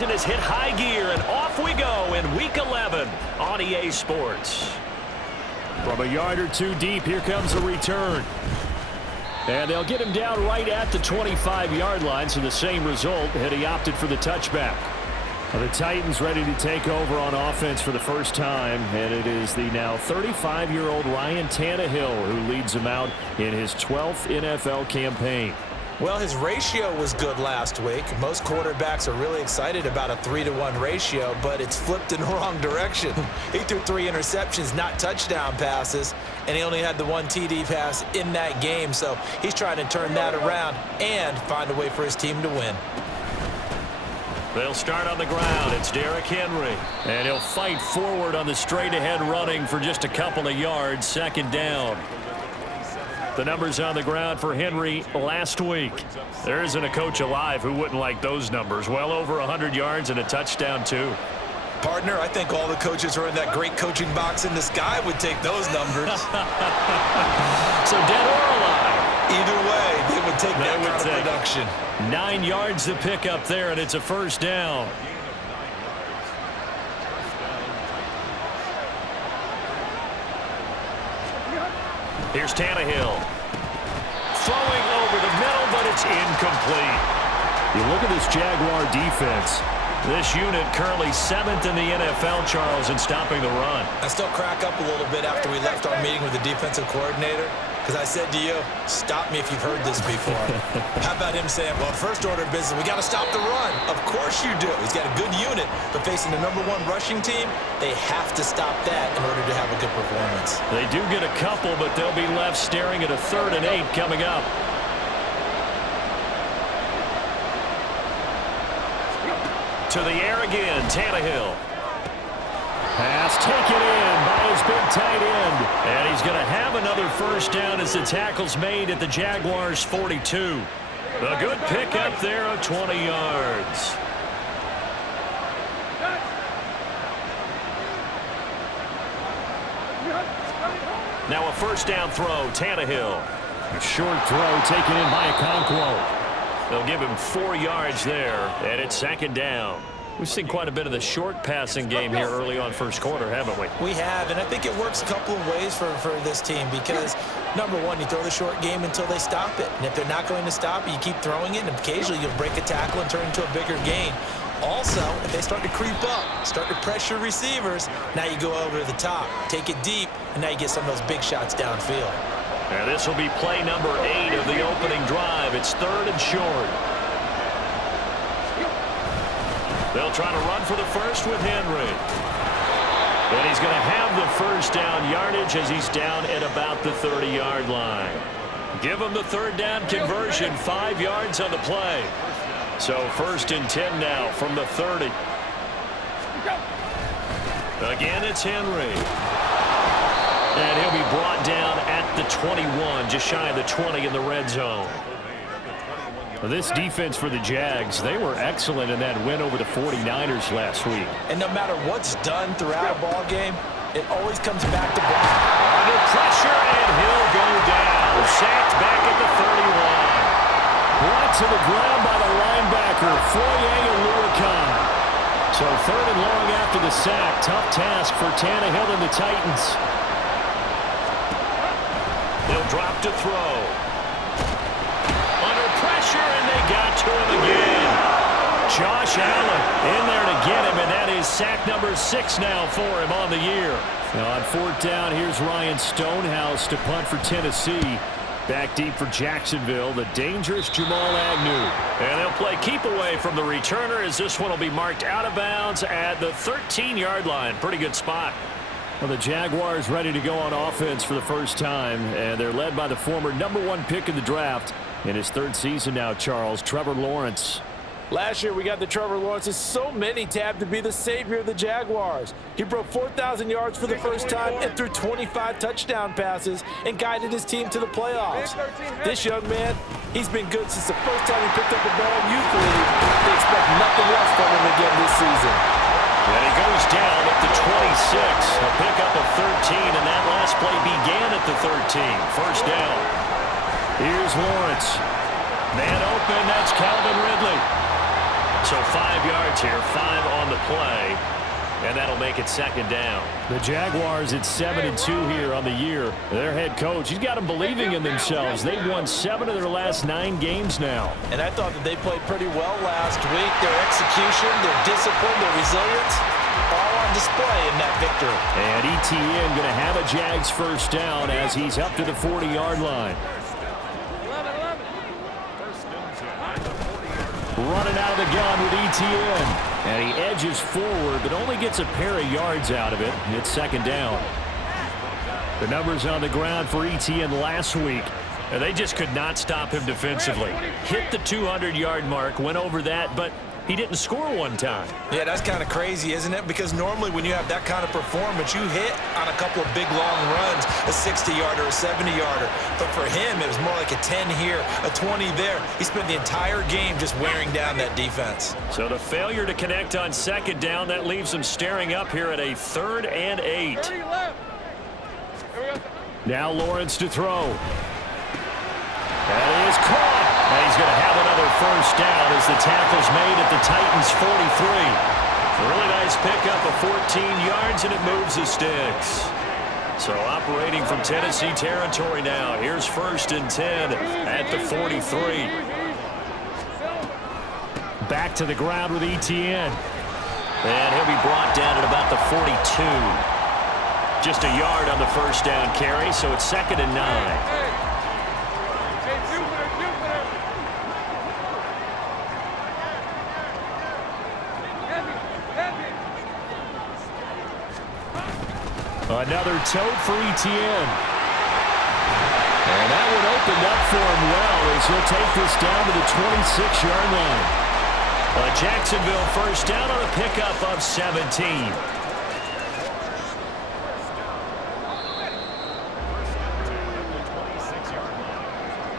Is hit high gear, and off we go in Week 11 on EA Sports. From a yard or two deep, here comes a return. And they'll get him down right at the 25-yard line, so the same result, and he opted for the touchback. Well, the Titans ready to take over on offense for the first time, and it is the now 35-year-old Ryan Tannehill who leads them out in his 12th NFL campaign. Well, his ratio was good last week. Most quarterbacks are really excited about a 3-to-1 ratio, but it's flipped in the wrong direction. He threw 3 interceptions, not touchdown passes, and he only had the 1 TD pass in that game. So he's trying to turn that around and find a way for his team to win. They'll start on the ground. It's Derrick Henry. And he'll fight forward on the straight-ahead running for just a couple of yards, second down. The numbers on the ground for Henry last week. There isn't a coach alive who wouldn't like those numbers. Well over 100 yards and a touchdown, too. Partner, I think all the coaches who are in that great coaching box in the sky would take those numbers. So dead or alive? Either way, they would take that kind of production. 9 yards to pick up there, and it's a first down. Here's Tannehill. Throwing over the middle, but it's incomplete. You look at this Jaguar defense. This unit currently 7th in the NFL, Charles, in stopping the run. I still crack up a little bit after we left our meeting with the defensive coordinator, because I said to you, stop me if you've heard this before. How about him saying, well, first order of business, we got to stop the run. Of course you do. He's got a good unit, but facing the #1 rushing team, they have to stop that in order to have a good performance. They do get a couple, but they'll be left staring at a 3rd and 8 coming up. To the air again, Tannehill. Pass taken in by his big tight end. And he's going to have another first down as the tackle's made at the Jaguars' 42. A good pickup there of 20 yards. Now a first down throw, Tannehill. A short throw taken in by Okonkwo. They'll give him 4 yards there, and it's second down. We've seen quite a bit of the short passing game here early on first quarter, haven't we? We have, and I think it works a couple of ways for this team because, #1, you throw the short game until they stop it. And if they're not going to stop it, you keep throwing it, and occasionally you'll break a tackle and turn into a bigger gain. Also, if they start to creep up, start to pressure receivers, now you go over the top, take it deep, and now you get some of those big shots downfield. And this will be play number 8 of the opening drive. It's 3rd and short. They'll try to run for the first with Henry. And he's going to have the first down yardage as he's down at about the 30-yard line. Give him the 3rd down conversion, 5 yards on the play. So 1st and 10 now from the 30. Again, it's Henry. And he'll be brought down at the 21, just shy of the 20 in the red zone. This defense for the Jags, they were excellent in that win over the 49ers last week. And no matter what's done throughout a ball game, it always comes back to block. Under pressure, and he'll go down. Sacked back at the 31. Brought to the ground by the linebacker, Foye and Luakan. So 3rd and long after the sack. Tough task for Tannehill and the Titans. They'll drop to throw. Under pressure, and they got to him again. Josh Allen in there to get him, and that is sack number 6 now for him on the year. Now on 4th down, here's Ryan Stonehouse to punt for Tennessee. Back deep for Jacksonville, the dangerous Jamal Agnew. And they'll play keep away from the returner as this one will be marked out of bounds at the 13-yard line. Pretty good spot. Well, the Jaguars ready to go on offense for the first time, and they're led by the former #1 pick in the draft. In his 3rd season now, Charles, Trevor Lawrence. Last year, we got the Trevor Lawrences. So many tabbed to be the savior of the Jaguars. He broke 4,000 yards for the first time and threw 25 touchdown passes and guided his team to the playoffs. This young man, he's been good since the first time he picked up the ball in youth league. They expect nothing less from him again this season. And he goes down at the 26. A pickup of 13, and that last play began at the 13. First down. Here's Lawrence. Man open, that's Calvin Ridley. So 5 yards here, 5 on the play, and that'll make it second down. The Jaguars at 7-2 here on the year. Their head coach, he's got them believing in themselves. They've won 7 of their last 9 games now. And I thought that they played pretty well last week. Their execution, their discipline, their resilience, all on display in that victory. And ETN going to have a Jags first down as he's up to the 40-yard line. Running out of the gun with ETN. And he edges forward, but only gets a pair of yards out of it. It's second down. The numbers on the ground for ETN last week. And they just could not stop him defensively. Hit the 200-yard mark, went over that, but he didn't score one time. Yeah, that's kind of crazy, isn't it? Because normally when you have that kind of performance, you hit on a couple of big, long runs, a 60-yarder, a 70-yarder. But for him, it was more like a 10 here, a 20 there. He spent the entire game just wearing down that defense. So the failure to connect on second down, that leaves him staring up here at a 3rd and 8. Now Lawrence to throw. That is caught. And he's going to have another first down as the tackle's made at the Titans' 43. A really nice pickup of 14 yards, and it moves the sticks. So operating from Tennessee territory now. Here's 1st and 10 at the 43. Back to the ground with ETN. And he'll be brought down at about the 42. Just a yard on the first down carry, so it's 2nd and 9. Another tote for ETN. And that one opened up for him well as he'll take this down to the 26-yard line. A Jacksonville first down on a pickup of 17.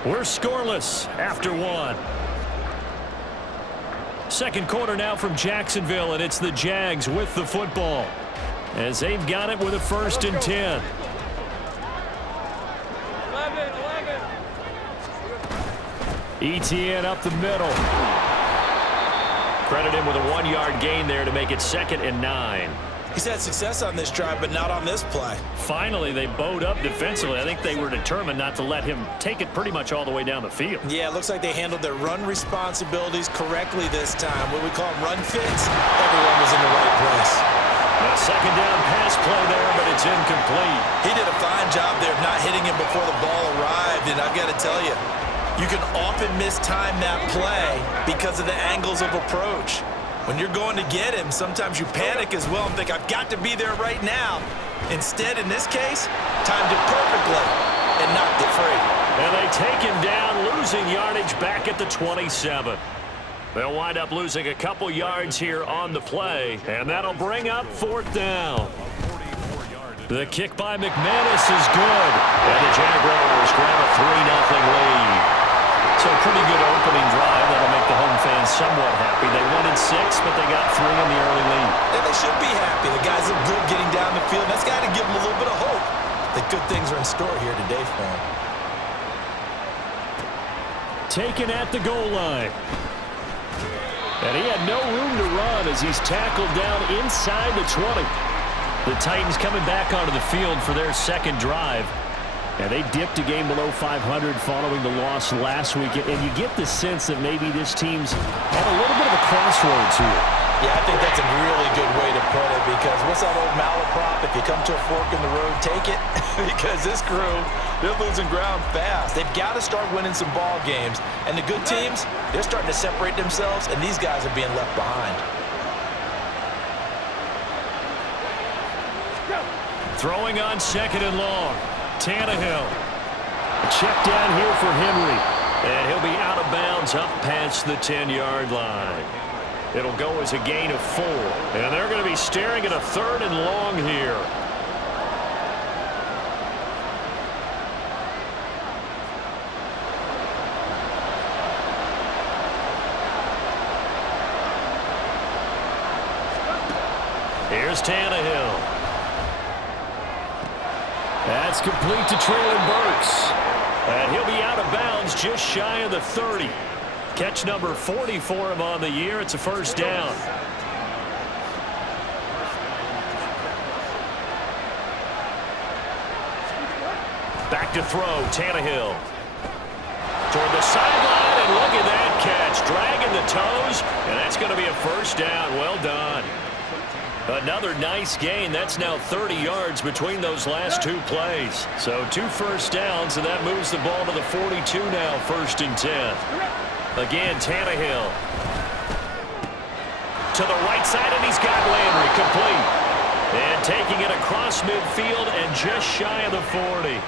We're scoreless after 1. Second quarter now from Jacksonville, and it's the Jags with the football as they've got it with a 1st and 10. ETN up the middle. Credit him with a 1-yard gain there to make it 2nd and 9. He's had success on this drive, but not on this play. Finally, they bowed up defensively. I think they were determined not to let him take it pretty much all the way down the field. Yeah, it looks like they handled their run responsibilities correctly this time. What we call them run fits, everyone was in the right place. A second down pass play there, but it's incomplete. He did a fine job there of not hitting him before the ball arrived, and I've got to tell you, you can often mistime that play because of the angles of approach. When you're going to get him, sometimes you panic as well and think, I've got to be there right now. Instead, in this case, timed it perfectly and knocked it free. And they take him down, losing yardage back at the 27. They'll wind up losing a couple yards here on the play, and that'll bring up 4th down. The kick by McManus is good, and the Jaguars grab a 3-0 lead. So a pretty good opening drive. That'll make the home fans somewhat happy. They wanted 6, but they got 3 in the early lead. And they should be happy. The guys look good getting down the field. That's got to give them a little bit of hope that good things are in store here today for them. Taken at the goal line. And he had no room to run as he's tackled down inside the 20. The Titans coming back onto the field for their second drive. And they dipped a game below 500 following the loss last week. And you get the sense that maybe this team's at a little bit of a crossroads here. Yeah, I think that's a really good way to put it because what's that old malaprop? If you come to a fork in the road, take it. Because this crew, they're losing ground fast. They've got to start winning some ball games. And the good teams, they're starting to separate themselves, and these guys are being left behind. Throwing on 2nd and long. Tannehill. Check down here for Henry. And he'll be out of bounds up past the 10-yard line. It'll go as a gain of 4. And they're going to be staring at a 3rd and long here. Here's Tannehill. That's complete to Traylon Burks. And he'll be out of bounds just shy of the 30. Catch number 40 for him on the year. It's a first down. Back to throw, Tannehill. Toward the sideline, and look at that catch. Dragging the toes, and that's going to be a first down. Well done. Another nice gain. That's now 30 yards between those last two plays. So 2 first downs, and that moves the ball to the 42 now, 1st and 10. Again, Tannehill. To the right side, and he's got Landry complete. And taking it across midfield and just shy of the 40.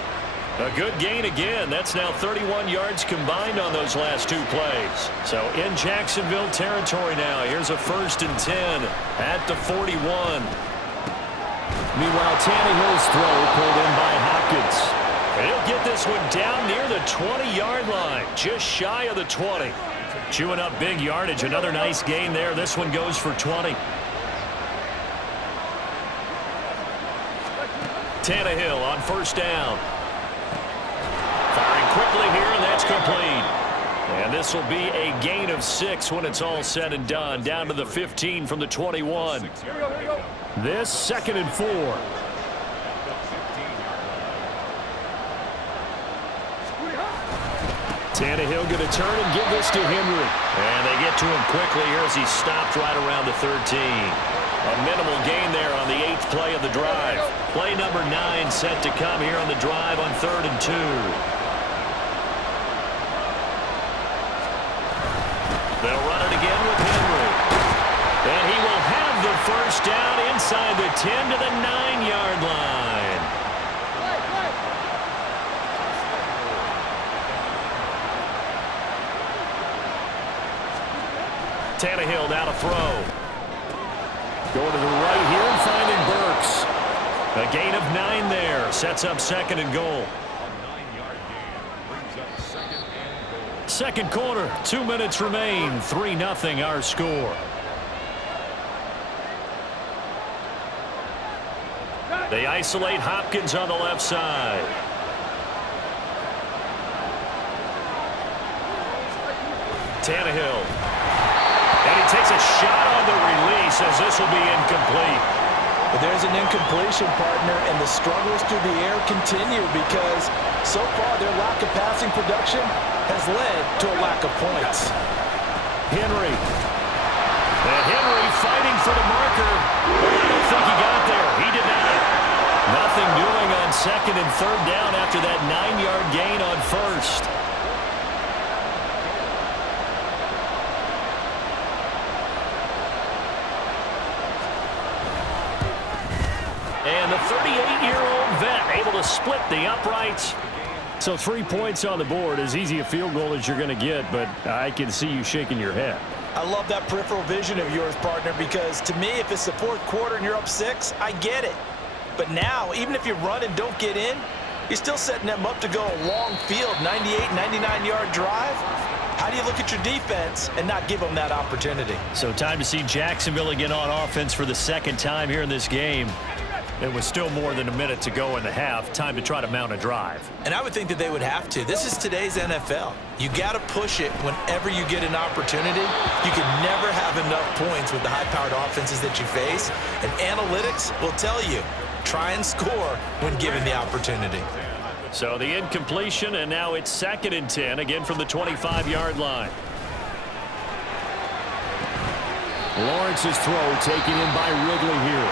A good gain again. That's now 31 yards combined on those last 2 plays. So in Jacksonville territory now. Here's a 1st and 10 at the 41. Meanwhile, Tannehill's throw pulled in by Hopkins. He'll get this one down near the 20-yard line, just shy of the 20. Chewing up big yardage. Another nice gain there. This one goes for 20. Tannehill on 1st down. Firing quickly here, and that's complete. And this will be a gain of 6 when it's all said and done. Down to the 15 from the 21. This 2nd and 4. Tannehill going to turn and give this to Henry. And they get to him quickly here as he stopped right around the 13. A minimal gain there on the 8th play of the drive. Play number 9 set to come here on the drive on 3rd and 2. They'll run it again with Henry. And he will have the first down inside the 10 to the 9-yard line. Tannehill now to throw. Going to the right here and finding Burks. A gain of 9 there. Sets up 2nd and goal. 2nd quarter, 2 minutes remain. 3-0 our score. They isolate Hopkins on the left side. Tannehill. And he takes a shot on the release as this will be incomplete. But there's an incompletion, partner, and the struggles through the air continue because so far their lack of passing production has led to a lack of points. Henry. And Henry fighting for the marker. But I don't think he got there. He did not. Nothing doing on 2nd and 3rd down after that 9-yard gain on 1st. And the 38-year-old vet able to split the uprights. So 3 points on the board, as easy a field goal as you're going to get, but I can see you shaking your head. I love that peripheral vision of yours, partner, because to me, if it's the 4th quarter and you're up 6, I get it. But now, even if you run and don't get in, you're still setting them up to go a long field, 98, 99-yard drive. How do you look at your defense and not give them that opportunity? So time to see Jacksonville again on offense for the 2nd time here in this game. It was still more than a minute to go in the half. Time to try to mount a drive. And I would think that they would have to. This is today's NFL. You got to push it whenever you get an opportunity. You can never have enough points with the high-powered offenses that you face. And analytics will tell you, try and score when given the opportunity. So the incompletion, and now it's 2nd and 10, again from the 25-yard line. Lawrence's throw taken in by Ridley here.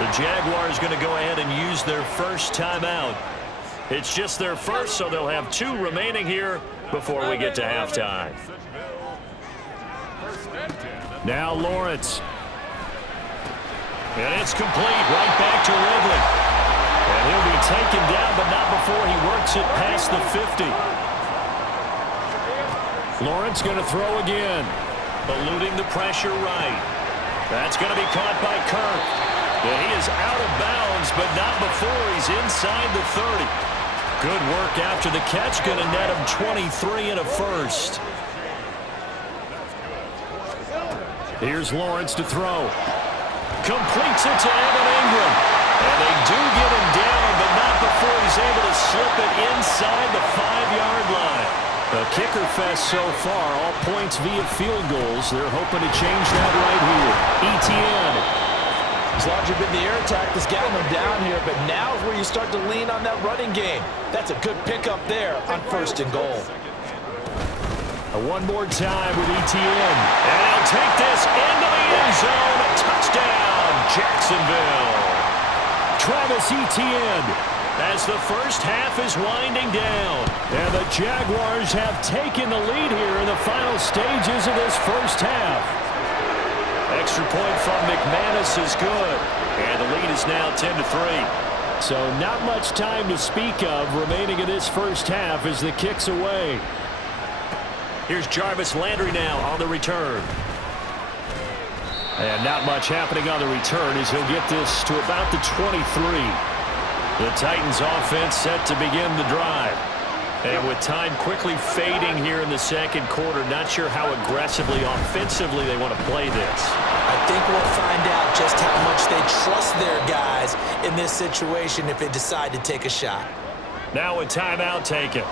The Jaguars going to go ahead and use their first timeout. It's just their first, so they'll have 2 remaining here before we get to halftime. Now Lawrence. And it's complete right back to Ridley. And he'll be taken down, but not before he works it past the 50. Lawrence going to throw again. Eluding the pressure right. That's going to be caught by Kirk. And he is out of bounds, but not before he's inside the 30. Good work after the catch. Going to net him 23 and a first. Here's Lawrence to throw. Completes it to Evan Ingram. And they do get him down, but not before he's able to slip it inside the 5-yard line. A kicker fest so far, all points via field goals. They're hoping to change that right here. Etienne. It's largely been the air attack that's getting them down here, but now is where you start to lean on that running game. That's a good pickup there on 1st and goal. One more time with Etienne. And he'll take this into the end zone. Touchdown, Jacksonville. Travis Etienne. As the first half is winding down. And the Jaguars have taken the lead here in the final stages of this first half. Extra point from McManus is good. And the lead is now 10-3. So not much time to speak of remaining in this first half as the kick's away. Here's Jarvis Landry now on the return. And not much happening on the return as he'll get this to about the 23. The Titans offense set to begin the drive. And with time quickly fading here in the second quarter, not sure how aggressively, offensively they want to play this. I think we'll find out just how much they trust their guys in this situation if they decide to take a shot. Now a timeout taken.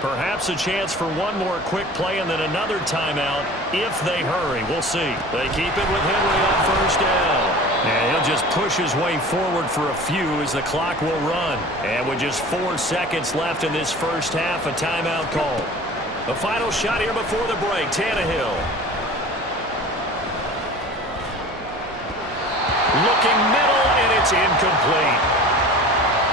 Perhaps a chance for one more quick play and then another timeout if they hurry. We'll see. They keep it with Henry on first down. And he'll just push his way forward for a few as the clock will run. And with just 4 seconds left in this first half, a timeout call. The final shot here before the break, Tannehill. Looking middle, and it's incomplete.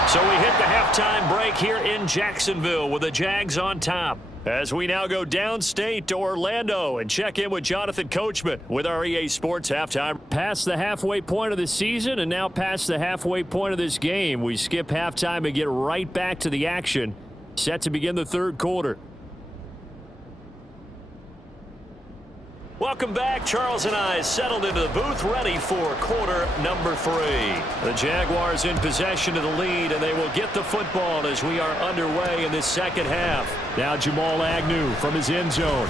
So we hit the halftime break here in Jacksonville with the Jags on top. As we now go downstate to Orlando and check in with Jonathan Coachman with our EA Sports halftime. Past the halfway point of the season and now past the halfway point of this game. We skip halftime and get right back to the action. Set to begin the third quarter. Welcome back. Charles and I settled into the booth ready for quarter number 3. The Jaguars in possession of the lead, and they will get the football as we are underway in this second half. Now Jamal Agnew from his end zone.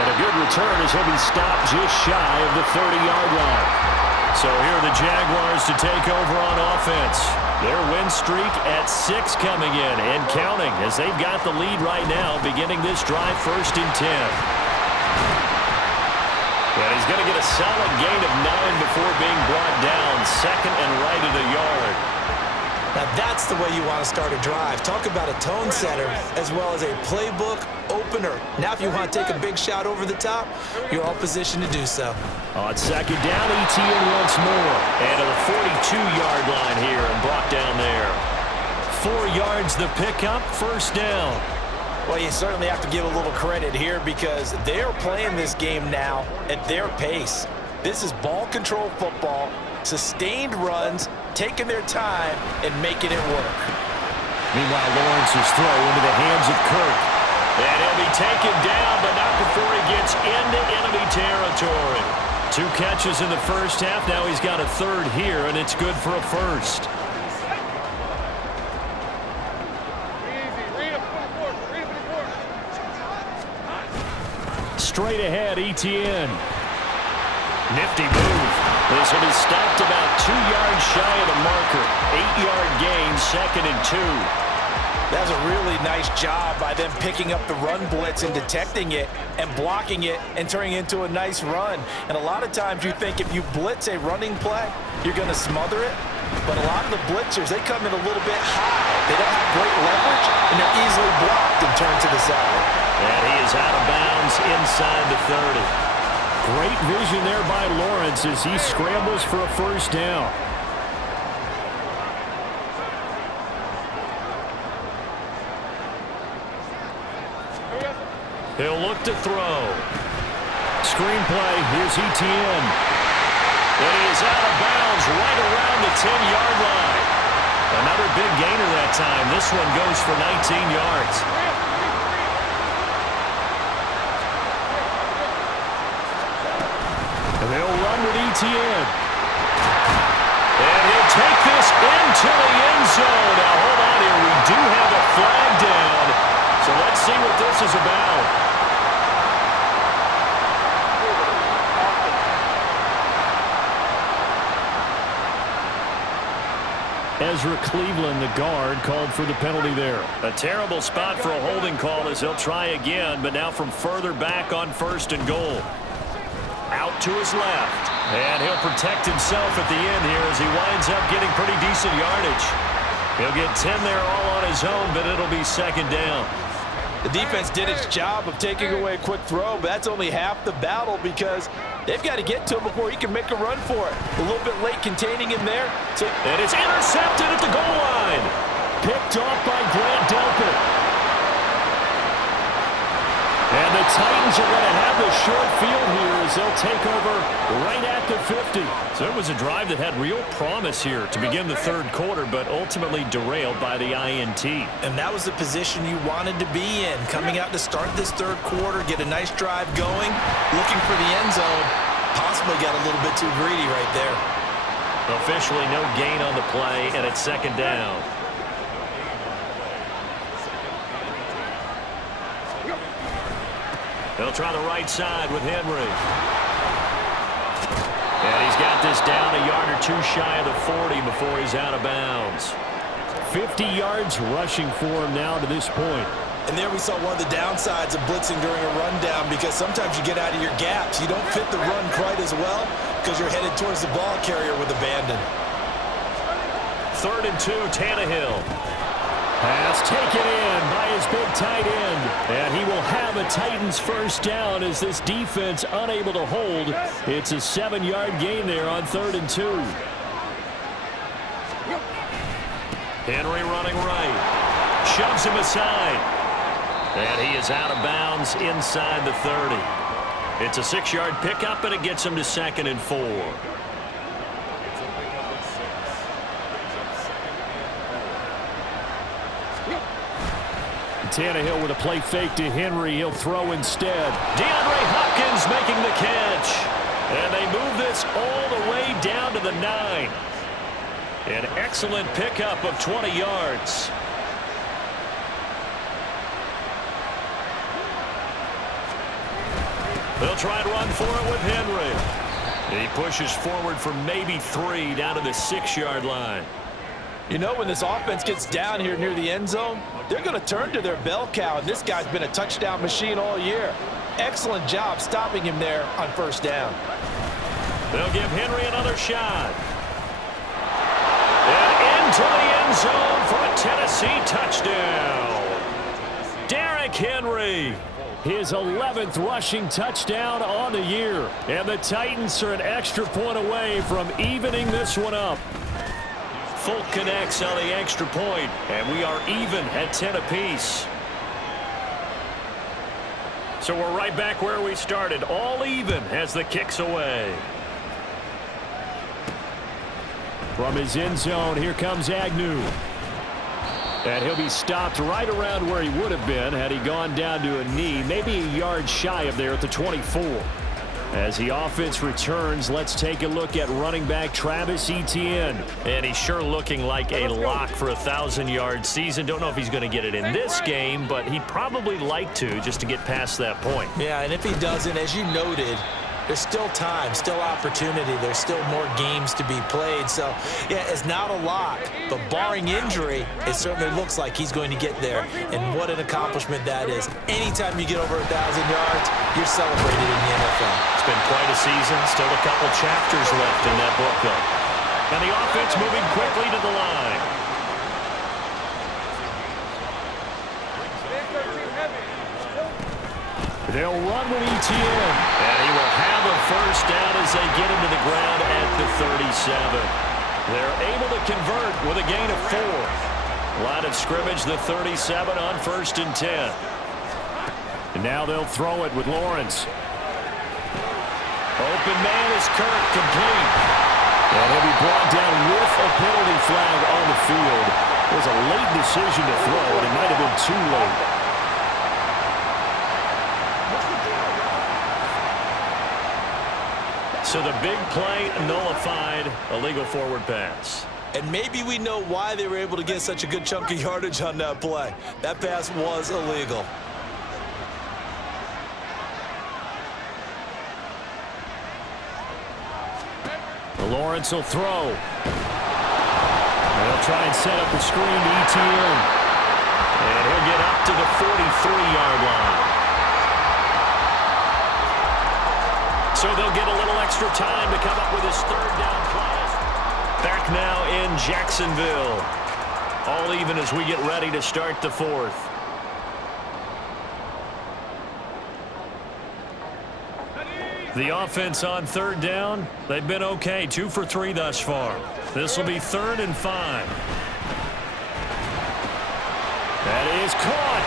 And a good return as he'll be stopped just shy of the 30-yard line. So here are the Jaguars to take over on offense. Their win streak at 6 coming in and counting as they've got the lead right now beginning this drive 1st and 10. And he's going to get a solid gain of 9 before being brought down 2nd and right at a yard. Now that's the way you want to start a drive. Talk about a tone setter as well as a playbook opener. Now if you want to take a big shot over the top, you're all positioned to do so. On 2nd down, Etienne once more. And to the 42-yard line here and brought down there. 4 yards the pickup, 1st down. Well, you certainly have to give a little credit here because they're playing this game now at their pace. This is ball control football, sustained runs, taking their time and making it work. Meanwhile, Lawrence's throw into the hands of Kirk. And he'll be taken down, but not before he gets into enemy territory. 2 catches in the first half. Now he's got a 3rd here, and it's good for a 1st. Straight ahead, Etienne. Nifty move. This one is stopped about 2 yards shy of the marker. 8-yard gain, 2nd and 2. That's a really nice job by them picking up the run blitz and detecting it and blocking it and turning it into a nice run. And a lot of times you think if you blitz a running play, you're going to smother it. But a lot of the blitzers, they come in a little bit high. They don't have great leverage, and they're easily blocked and turned to the side. And he is out of bounds inside the 30. Great vision there by Lawrence as he scrambles for a 1st down. He'll look to throw. Screenplay, here's Etienne. And he is out of bounds right around the 10-yard line. Another big gainer that time. This one goes for 19 yards. And they'll run with Etienne. And he'll take this into the end zone. Now, hold on here. We do have a flag down. So let's see what this is about. Ezra Cleveland, the guard, called for the penalty there. A terrible spot for a holding call as he'll try again, but now from further back on 1st and goal. Out to his left. And he'll protect himself at the end here as he winds up getting pretty decent yardage. He'll get 10 there all on his own, but it'll be 2nd down. The defense did its job of taking away a quick throw, but that's only half the battle because they've got to get to him before he can make a run for it. A little bit late containing him there. And it's intercepted at the goal line. Picked off by Grant Delpit. And the Titans are going to have the short field here as they'll take over right at the 50. So it was a drive that had real promise here to begin the 3rd quarter, but ultimately derailed by the INT. And that was the position you wanted to be in. Coming out to start this 3rd quarter, get a nice drive going, looking for the end zone. Possibly got a little bit too greedy right there. Officially no gain on the play, and it's 2nd down. They'll try the right side with Henry. And he's got this down a yard or 2 shy of the 40 before he's out of bounds. 50 yards rushing for him now to this point. And there we saw one of the downsides of blitzing during a rundown because sometimes you get out of your gaps. You don't fit the run quite as well because you're headed towards the ball carrier with abandon. 3rd and 2, Tannehill. Pass taken in by his big tight end. And he will have a Titans 1st down as this defense unable to hold. It's a 7-yard gain there on 3rd and 2. Henry running right. Shoves him aside. And he is out of bounds inside the 30. It's a 6-yard pickup, and it gets him to 2nd and 4. Tannehill with a play fake to Henry. He'll throw instead. DeAndre Hopkins making the catch. And they move this all the way down to the 9. An excellent pickup of 20 yards. They'll try and run for it with Henry. He pushes forward for maybe 3 down to the 6-yard line. You know, when this offense gets down here near the end zone, they're going to turn to their bell cow, and this guy's been a touchdown machine all year. Excellent job stopping him there on 1st down. They'll give Henry another shot. And into the end zone for a Tennessee touchdown. Derrick Henry. His 11th rushing touchdown on the year. And the Titans are an extra point away from evening this one up. Folk connects on the extra point, and we are even at 10 apiece. So we're right back where we started, all even as the kick's away. From his end zone, here comes Agnew. And he'll be stopped right around where he would have been had he gone down to a knee, maybe a yard shy of there at the 24. As the offense returns, let's take a look at running back Travis Etienne. And he's sure looking like a lock for a 1,000-yard season. Don't know if he's going to get it in this game, but he'd probably like to just to get past that point. Yeah, and if he doesn't, as you noted, there's still time, still opportunity. There's still more games to be played. So, yeah, it's not a lock, but barring injury, it certainly looks like he's going to get there. And what an accomplishment that is. Anytime you get over 1,000 yards, you're celebrated in the NFL. It's been quite a season. Still a couple chapters left in that book, though. And the offense moving quickly to the line. They'll run with Etienne. And he will have a 1st down as they get him to the ground at the 37. They're able to convert with a gain of 4. Line of scrimmage, the 37 on 1st and 10. And now they'll throw it with Lawrence. Open man is Kirk, complete. And he'll be brought down with a penalty flag on the field. It was a late decision to throw, and it might have been too late. So the big play nullified, a legal forward pass. And maybe we know why they were able to get such a good chunk of yardage on that play. That pass was illegal. Lawrence will throw. They'll try and set up the screen to ETN. And he'll get up to the 43-yard line. So they'll get a little extra time to come up with his third down play. Back now in Jacksonville. All even as we get ready to start the fourth. The offense on third down, they've been okay. 2 for 3 thus far. This will be 3rd and 5. That is caught.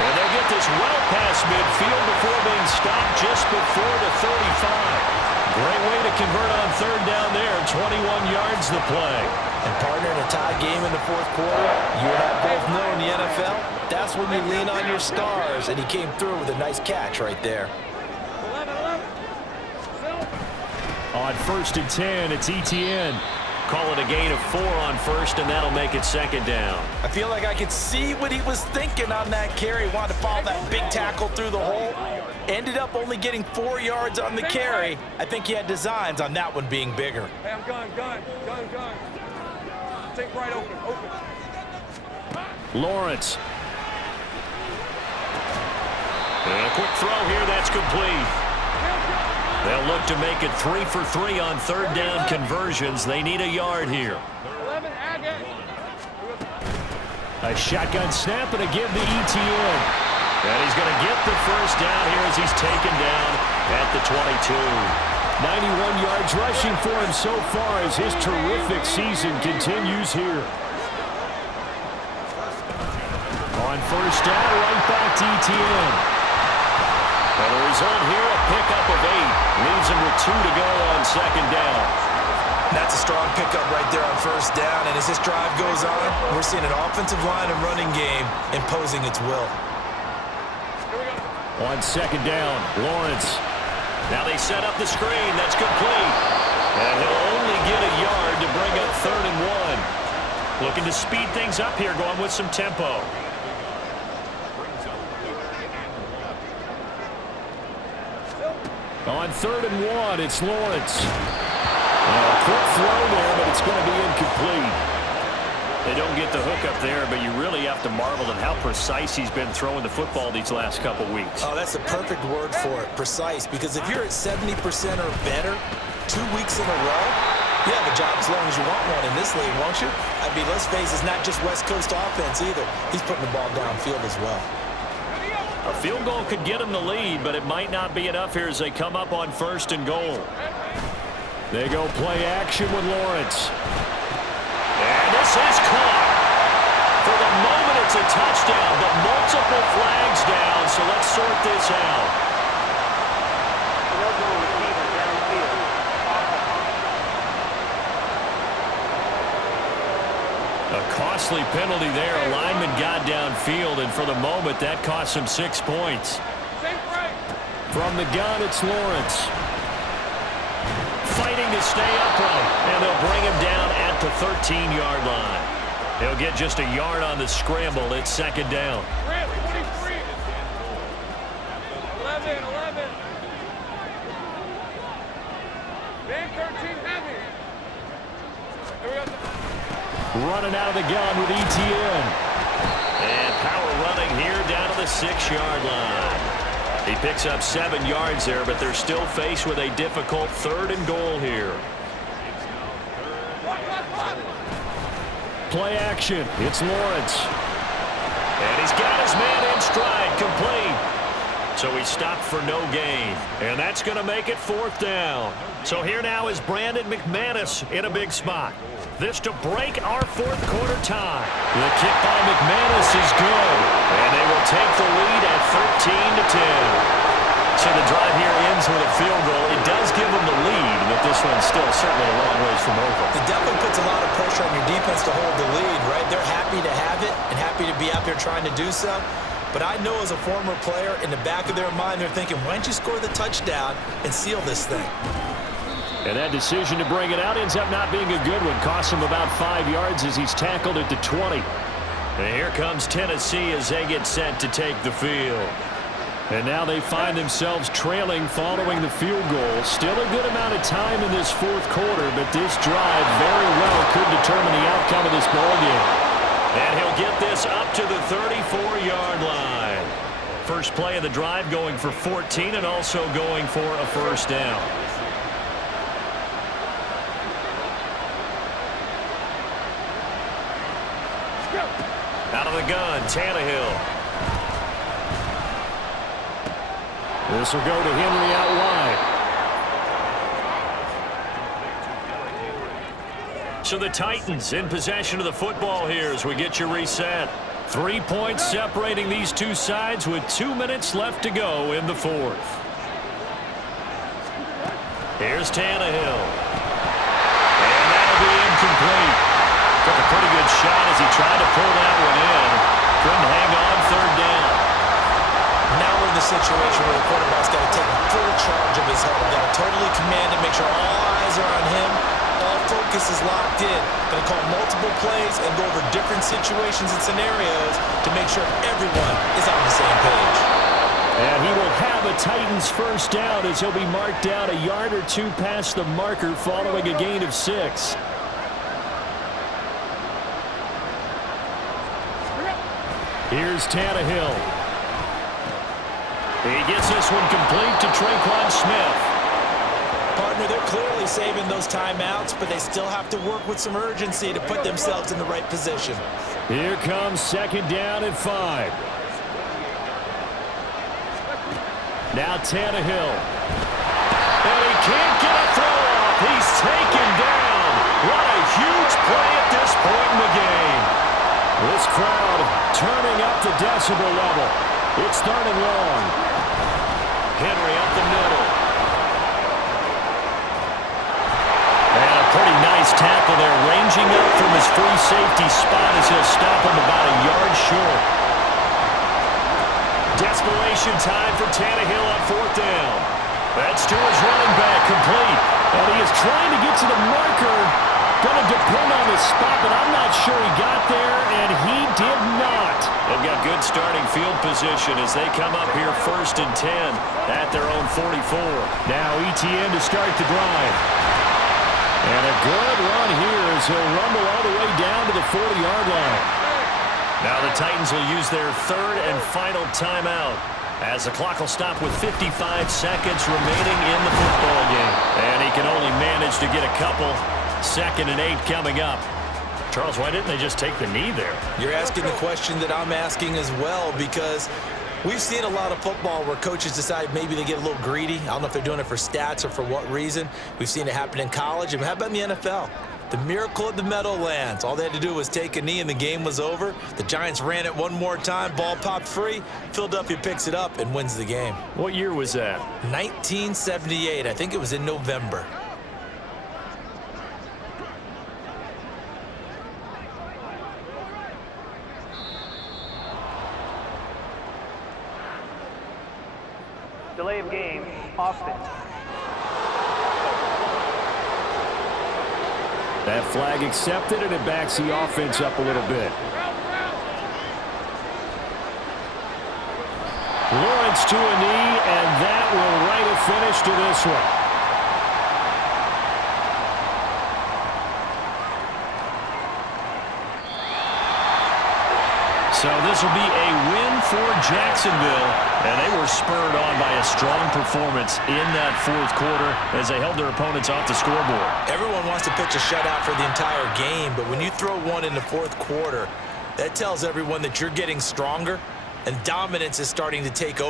And they'll get this well past midfield before being stopped just before the 35. Great way to convert on third down there. 21 yards the play. And partner, in a tie game in the fourth quarter, you and I both know in the NFL, that's when you lean on your stars. And he came through with a nice catch right there. On 1st and 10, it's ETN. Call it a gain of 4 on first, and that'll make it 2nd down. I feel like I could see what he was thinking on that carry. Wanted to follow that big tackle through the hole. Ended up only getting 4 yards on the carry. I think he had designs on that one being bigger. Hey, I'm gun. Take right open. Lawrence. And a quick throw here, that's complete. They'll look to make it 3 for 3 on third down conversions. They need a yard here. A shotgun snap and a give to ETN. And he's going to get the first down here as he's taken down at the 22. 91 yards rushing for him so far as his terrific season continues here. On first down, right back to ETN. And the result here, a pickup of 8. Leaves him with 2 to go on 2nd down. That's a strong pickup right there on first down. And as this drive goes on, we're seeing an offensive line and running game imposing its will. On 2nd down, Lawrence. Now they set up the screen. That's complete. And he'll only get a yard to bring up 3rd and 1. Looking to speed things up here, going with some tempo. On 3rd and 1, it's Lawrence. A quick throw there, but it's going to be incomplete. They don't get the hook up there, but you really have to marvel at how precise he's been throwing the football these last couple weeks. Oh, that's the perfect word for it, precise. Because if you're at 70% or better 2 weeks in a row, you have a job as long as you want one in this league, won't you? I mean, let's face it, it's not just West Coast offense either. He's putting the ball downfield as well. A field goal could get him the lead, but it might not be enough here as they come up on 1st and goal. They go play action with Lawrence. And this is caught. For the moment, it's a touchdown, but multiple flags down, so let's sort this out. A costly penalty there. A lineman got downfield, and for the moment, that cost him 6 points. From the gun, it's Lawrence. Fighting to stay upright, and they'll bring him down at the 13-yard line. He'll get just a yard on the scramble. It's 2nd down. 23. 11. Man 13 heavy. Here we go. Running out of the gun with ETN. And power running here down to the 6-yard line. He picks up 7 yards there, but they're still faced with a difficult 3rd and goal here. Play action. It's Lawrence. And he's got his man in stride, complete. So he stopped for no gain. And that's going to make it 4th down. So here now is Brandon McManus in a big spot. This to break our 4th quarter tie. The kick by McManus is good. And they will take the lead at 13-10. So the drive here ends with a field goal. It does give them the lead, but this one's still certainly a long ways from over. It definitely puts a lot of pressure on your defense to hold the lead, right? They're happy to have it and happy to be out there trying to do so. But I know as a former player, in the back of their mind, they're thinking, why don't you score the touchdown and seal this thing? And that decision to bring it out ends up not being a good one. Costs him about 5 yards as he's tackled at the 20. And here comes Tennessee as they get set to take the field. And now they find themselves trailing following the field goal. Still a good amount of time in this fourth quarter, but this drive very well could determine the outcome of this ballgame. And he'll get this up to the 34-yard line. First play of the drive going for 14 and also going for a first down. Out of the gun, Tannehill. This will go to Henry out wide. So the Titans in possession of the football here as we get you reset. 3 points separating these two sides with 2 minutes left to go in the fourth. Here's Tannehill. And that'll be incomplete. Took a pretty good shot as he tried to pull that one in. Couldn't hang on third down. Now we're in the situation where the quarterback's got to take full charge of his head. Got to totally command it, make sure all eyes are on him. All focus is locked in. Going to call multiple plays and go over different situations and scenarios to make sure everyone is on the same page. And he will have a Titans first down as he'll be marked down a yard or two past the marker following a gain of 6. Here's Tannehill. He gets this one complete to Traquan Smith. Partner, they're clearly saving those timeouts, but they still have to work with some urgency to put themselves in the right position. Here comes second down and 5. Now Tannehill. And he can't get a throw off. He's taken down. What a huge play at this point in the game. This crowd turning up the decibel level. It's third and long. Henry up the middle. And a pretty nice tackle there, ranging up from his free safety spot as he'll stop him about a yard short. Desperation time for Tannehill on fourth down. That's to his running back, complete. And he is trying to get to the marker. Going to depend on his spot, but I'm not sure he got there, and he did not. They've got good starting field position as they come up here first and 10 at their own 44. Now ETN to start the drive. And a good run here as he'll rumble all the way down to the 40-yard line. Now the Titans will use their third and final timeout as the clock will stop with 55 seconds remaining in the football game. And he can only manage to get a couple. 2nd and 8 coming up. Charles, why didn't they just take the knee there? You're asking the question that I'm asking as well, because we've seen a lot of football where coaches decide maybe they get a little greedy. I don't know if they're doing it for stats or for what reason. We've seen it happen in college, and how about in the NFL? The miracle of the Meadowlands. All they had to do was take a knee and the game was over. The Giants ran it one more time, ball popped free, Philadelphia picks it up and wins the game. What year was that? 1978. I think it was in November. Delay of game, offense. That flag accepted, and it backs the offense up a little bit. Lawrence to a knee, and that will write a finish to this one. So this will be a win for Jacksonville, and they were spurred on by a strong performance in that fourth quarter as they held their opponents off the scoreboard. Everyone wants to pitch a shutout for the entire game, but when you throw one in the fourth quarter, that tells everyone that you're getting stronger and dominance is starting to take over.